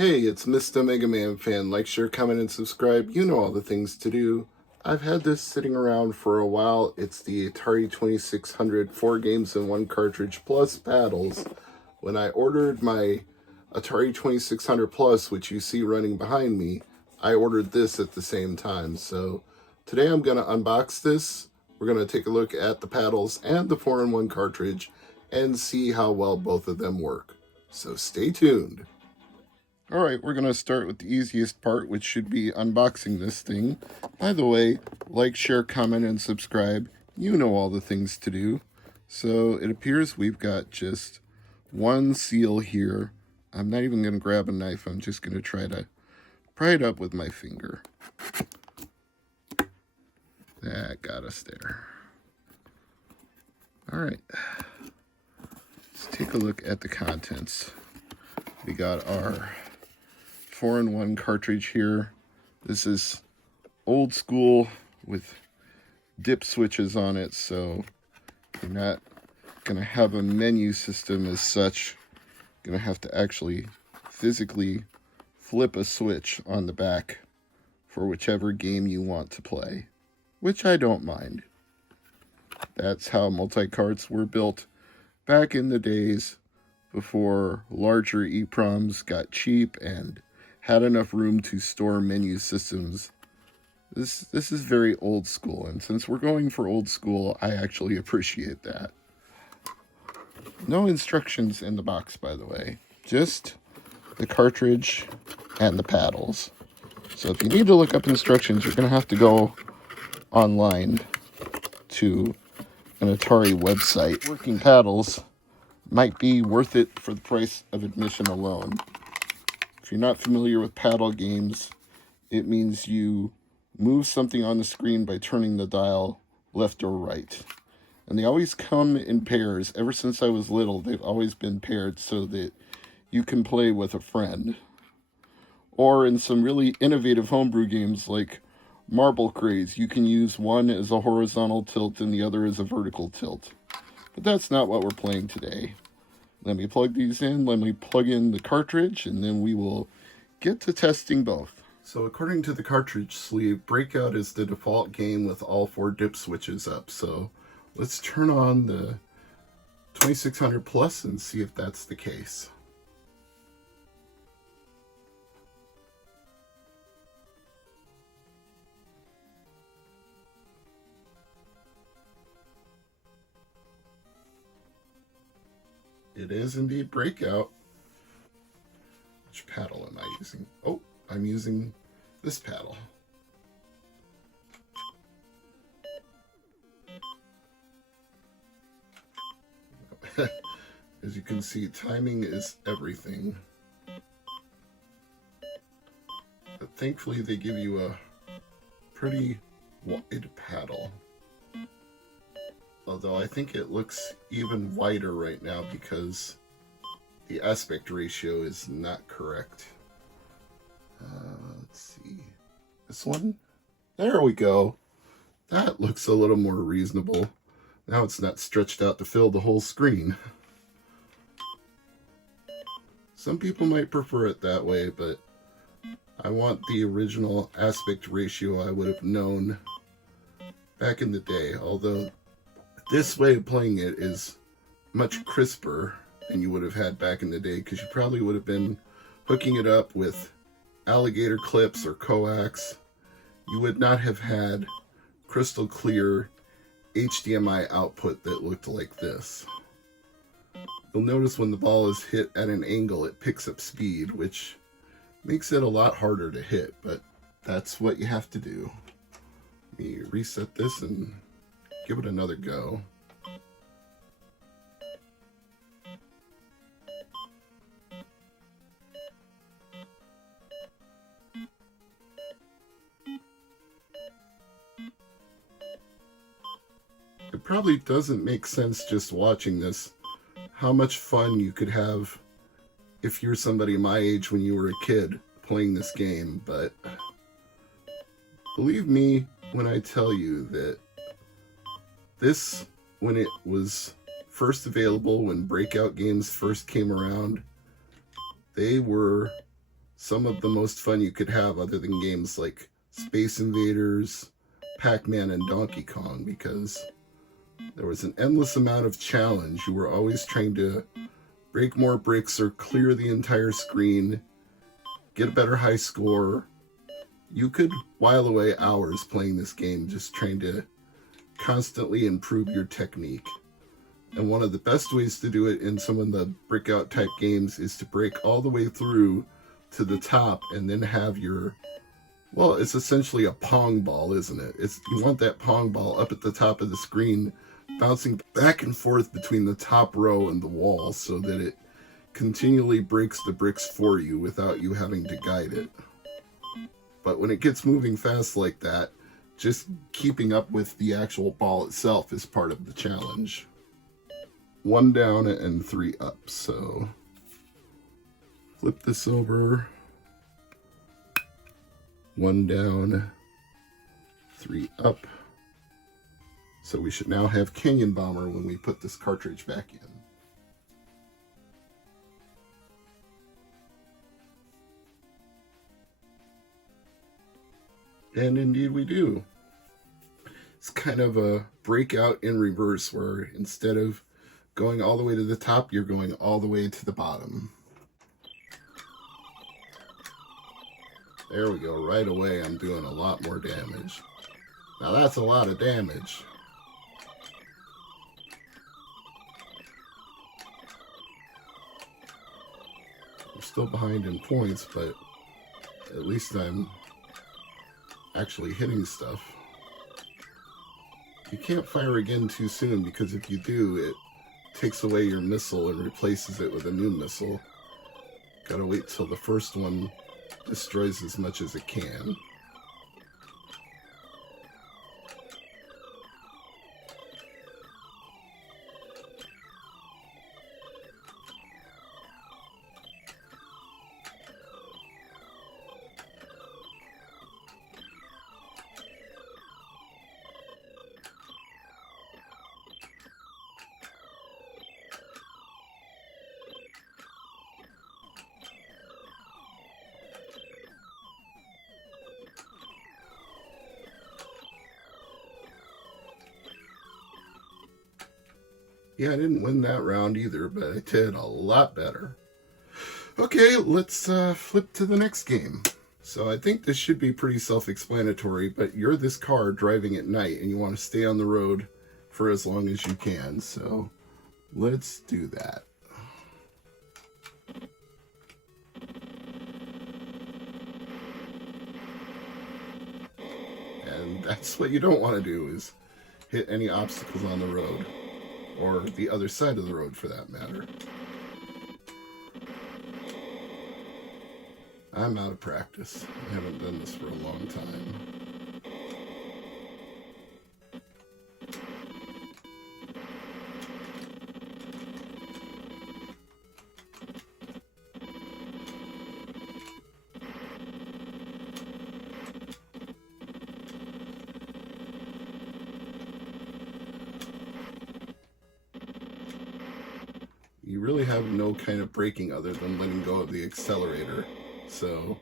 Hey, it's Mr. MegaManFan. Like, share, comment, and subscribe. You know all the things to do. I've had this sitting around for a while. It's the Atari 2600, 4 games in 1 cartridge plus paddles. When I ordered my Atari 2600 Plus, which you see running behind me, I ordered this at the same time. So today I'm going to unbox this. We're going to take a look at the paddles and the 4-in-1 cartridge and see how well both of them work. So stay tuned. Alright, we're going to start with the easiest part, which should be unboxing this thing. By the way, like, share, comment, and subscribe. You know all the things to do. So it appears we've got just one seal here. I'm not even going to grab a knife. I'm just going to try to pry it up with my finger. That got us there. Alright, let's take a look at the contents. We got our 4-in-1 cartridge here. This is old school with dip switches on it, so you're not going to have a menu system as such. You're going to have to actually physically flip a switch on the back for whichever game you want to play, which I don't mind. That's how multi-carts were built back in the days before larger EEPROMs got cheap and had enough room to store menu systems. This is very old school, and since we're going for old school, I actually appreciate that. No instructions in the box, by the way. Just the cartridge and the paddles. So if you need to look up instructions, you're going to have to go online to an Atari website. Working paddles might be worth it for the price of admission alone. If you're not familiar with paddle games, it means you move something on the screen by turning the dial left or right. And they always come in pairs. Ever since I was little, they've always been paired so that you can play with a friend. Or in some really innovative homebrew games like Marble Craze, you can use one as a horizontal tilt and the other as a vertical tilt. But that's not what we're playing today. Let me plug these in, let me plug in the cartridge, and then we will get to testing both. So according to the cartridge sleeve, Breakout is the default game with all 4 dip switches up. So let's turn on the 2600 Plus and see if that's the case. It is indeed Breakout. Which paddle am I using? Oh, I'm using this paddle. As you can see, timing is everything. But thankfully they give you a pretty wide paddle. Although I think it looks even wider right now because the aspect ratio is not correct. Let's see. This one? There we go. That looks a little more reasonable. Now it's not stretched out to fill the whole screen. Some people might prefer it that way, but I want the original aspect ratio I would have known back in the day. Although this way of playing it is much crisper than you would have had back in the day, because you probably would have been hooking it up with alligator clips or coax. You would not have had crystal clear HDMI output that looked like this. You'll notice when the ball is hit at an angle, it picks up speed, which makes it a lot harder to hit, but that's what you have to do. Let me reset this and give it another go. It probably doesn't make sense just watching this, how much fun you could have if you're somebody my age when you were a kid playing this game, but believe me when I tell you that this, when it was first available, when Breakout games first came around, they were some of the most fun you could have other than games like Space Invaders, Pac-Man, and Donkey Kong, because there was an endless amount of challenge. You were always trying to break more bricks or clear the entire screen, get a better high score. You could while away hours playing this game, just trying to constantly improve your technique. And one of the best ways to do it in some of the breakout type games is to break all the way through to the top and then have your, well, it's essentially a pong ball, isn't it? You want that pong ball up at the top of the screen, bouncing back and forth between the top row and the wall so that it continually breaks the bricks for you without you having to guide it. But when it gets moving fast like that, just keeping up with the actual ball itself is part of the challenge. 1 down and 3 up. So flip this over. 1 down, 3 up. So we should now have Canyon Bomber when we put this cartridge back in. And indeed we do. It's kind of a breakout in reverse, where instead of going all the way to the top, you're going all the way to the bottom. There we go. Right away, I'm doing a lot more damage. Now that's a lot of damage. I'm still behind in points, but at least I'm actually hitting stuff. You can't fire again too soon, because if you do, it takes away your missile and replaces it with a new missile. Gotta wait till the first one destroys as much as it can. Yeah, I didn't win that round either, but I did a lot better. Okay, let's flip to the next game. So I think this should be pretty self-explanatory, but you're this car driving at night and you want to stay on the road for as long as you can. So let's do that. And that's what you don't want to do, is hit any obstacles on the road. Or the other side of the road, for that matter. I'm out of practice. I haven't done this for a long time. You really have no kind of braking other than letting go of the accelerator. So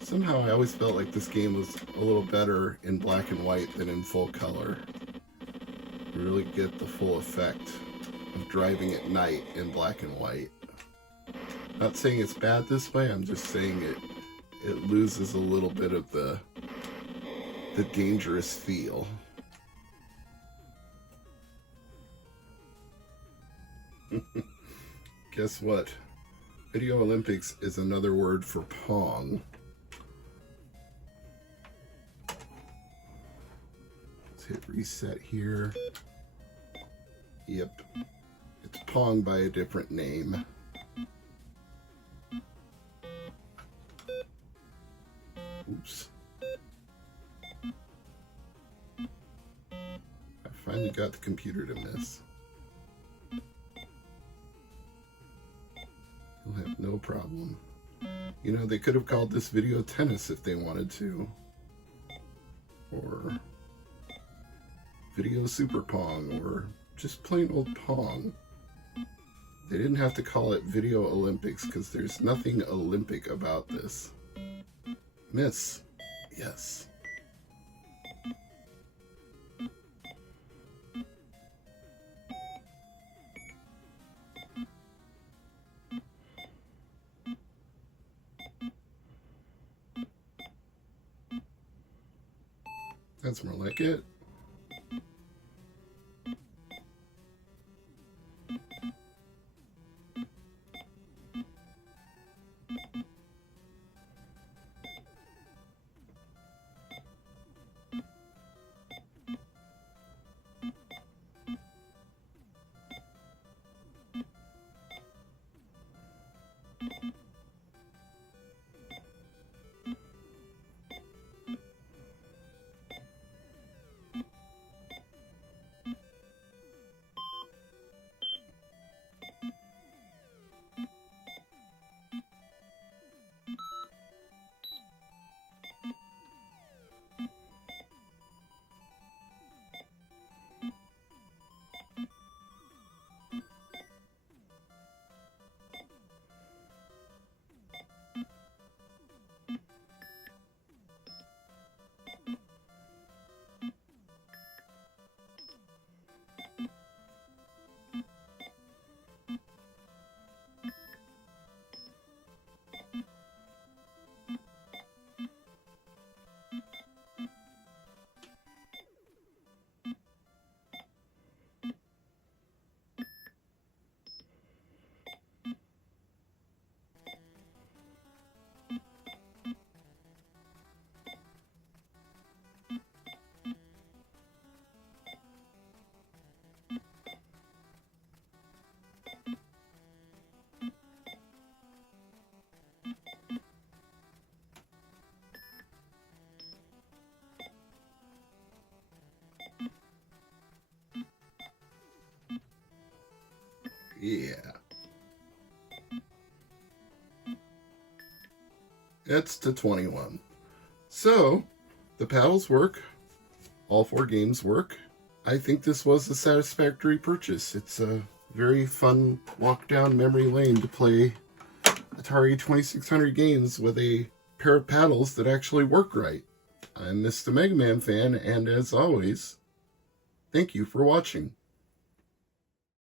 somehow I always felt like this game was a little better in black and white than in full color. You really get the full effect of driving at night in black and white. Not saying it's bad this way, I'm just saying it loses a little bit of the dangerous feel. Guess what? Video Olympics is another word for Pong. Let's hit reset here. Yep. It's Pong by a different name. Oops. I finally got the computer to miss. You'll have no problem. You know, they could have called this video tennis if they wanted to. Or video super Pong, or just plain old Pong. They didn't have to call it Video Olympics because there's nothing Olympic about this. Miss. Yes. That's more like it. Yeah. It's to 21. So, the paddles work. All 4 games work. I think this was a satisfactory purchase. It's a very fun walk down memory lane to play Atari 2600 games with a pair of paddles that actually work right. I'm Mr. MegaManFan, and as always, thank you for watching.